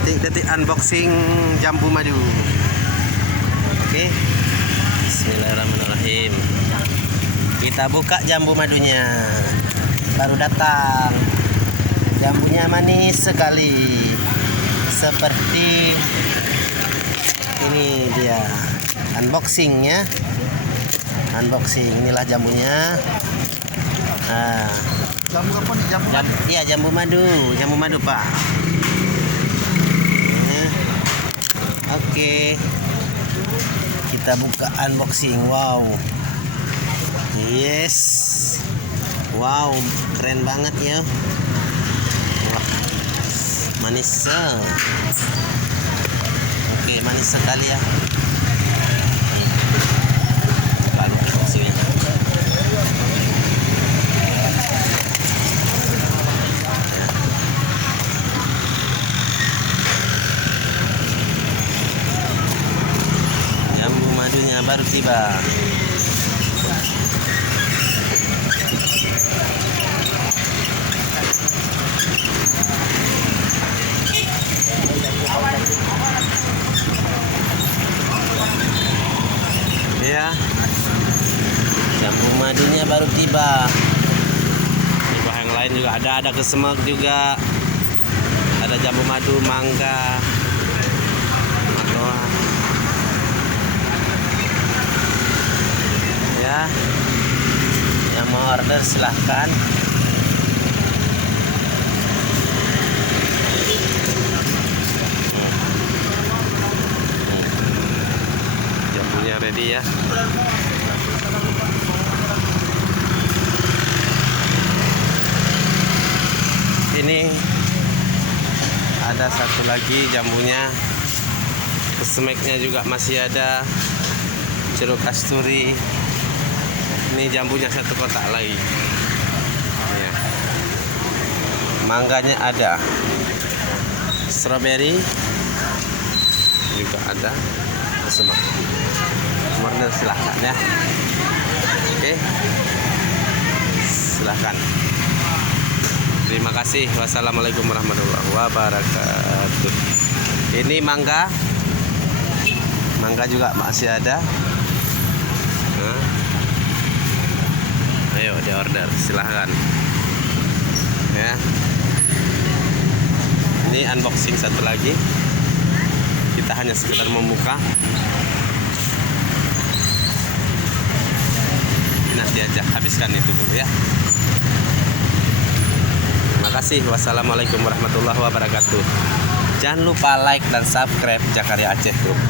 Detik-detik unboxing jambu madu. Oke. Bismillahirrahmanirrahim. Kita buka jambu madunya. Baru datang. Jambunya manis sekali. Seperti ini dia unboxingnya. Unboxing, inilah jambunya. Nah, Jambu apa nih? iya jambu madu Pak. Oke, kita buka unboxing. Wow, yes, wow, keren banget ya. Wah, manis. Oke, manis sekali ya. Lalu unboxingnya. Jambu madunya baru tiba. Ya, jambu madunya baru tiba. Di yang lain juga ada kesemek juga. Ada jambu madu, mangga, matoa. Ya, yang mau order silahkan. Jambunya ready ya. Ini ada satu lagi jambunya, kesemeknya juga masih ada, jeruk kasturi. Ini jambunya satu kotak lagi ya. Mangganya ada, strawberry juga ada, kesemek. Order silahkan ya. Oke, silahkan. Terima kasih. Wassalamualaikum warahmatullahi wabarakatuh. Ini mangga juga masih ada. Nah, ayo di order silahkan ya. Ini unboxing satu lagi. Kita hanya sekedar membuka. Nanti aja habiskan itu dulu ya. Terima kasih. Wassalamualaikum warahmatullahi wabarakatuh. Jangan lupa like dan subscribe Jakaria Aceh Group.